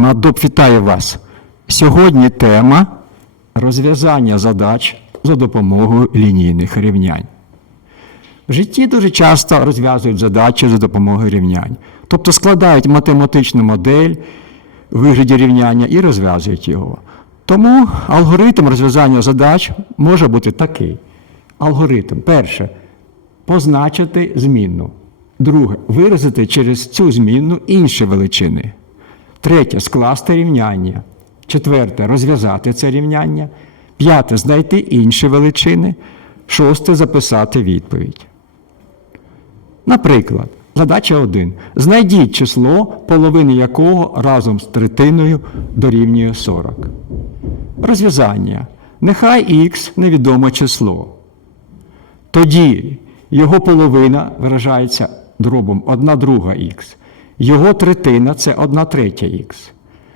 Мадоп вітає вас. Сьогодні тема розв'язання задач за допомогою лінійних рівнянь. В житті дуже часто розв'язують задачі за допомогою рівнянь. Тобто складають математичну модель у вигляді рівняння і розв'язують його. Тому алгоритм розв'язання задач може бути такий. Алгоритм. Перше позначити змінну. Друге виразити через цю змінну інші величини. Третє скласти рівняння. Четверте розв'язати це рівняння. П'яте знайти інші величини. Шосте записати відповідь. Наприклад, задача 1. Знайдіть число, половини якого разом з третиною дорівнює 40. Розв'язання. Нехай х невідоме число. Тоді його половина виражається дробом 1 друга х. Його третина це 1 третя х.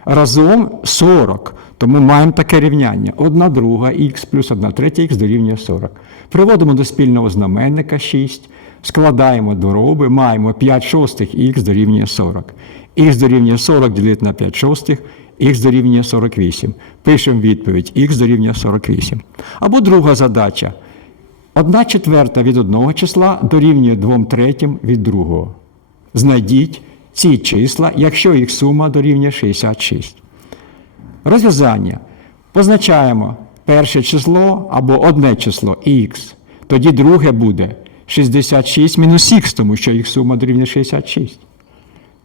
Разом 40. Тому маємо таке рівняння. 1 друга х плюс 1 третя х дорівнює 40. Приводимо до спільного знаменника 6. Складаємо дроби, маємо 5 шостих х дорівнює 40. х дорівнює 40 ділити на 5 шостих, х дорівнює 48. Пишемо відповідь х дорівнює 48. Або друга задача. Одна четверта від одного числа дорівнює двом третім від другого. Знайдіть ці числа, якщо їх сума дорівнює 66. Розв'язання. Позначаємо перше число або одне число х. Тоді друге буде 66 мінус х, тому що їх сума дорівнює 66.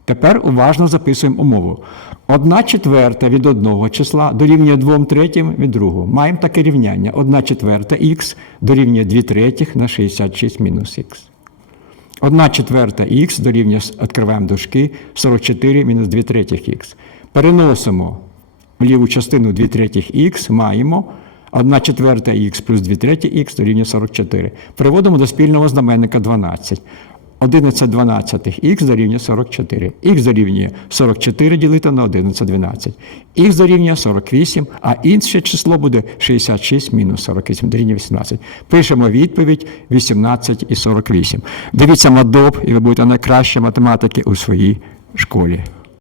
Тепер уважно записуємо умову. Одна четверта від одного числа дорівнює 2 третім від другого. Маємо таке рівняння. Одна четверта х дорівнює 2 третіх на 66 мінус х. Одна четверта х дорівнює, відкриваємо дужки, 44 мінус 2 третіх х. Переносимо в ліву частину 2 третіх х, маємо 1 четверта х плюс 2 треті х дорівнює 44. Переводимо до спільного знаменника 12. 11 12 х дорівнює 44. х дорівнює 44 ділити на 11 12. х дорівнює 48, а інше число буде 66 мінус 48 дорівнює 18. Пишемо відповідь 18 і 48. Дивіться мадоп, і ви будете найкращі математики у своїй школі.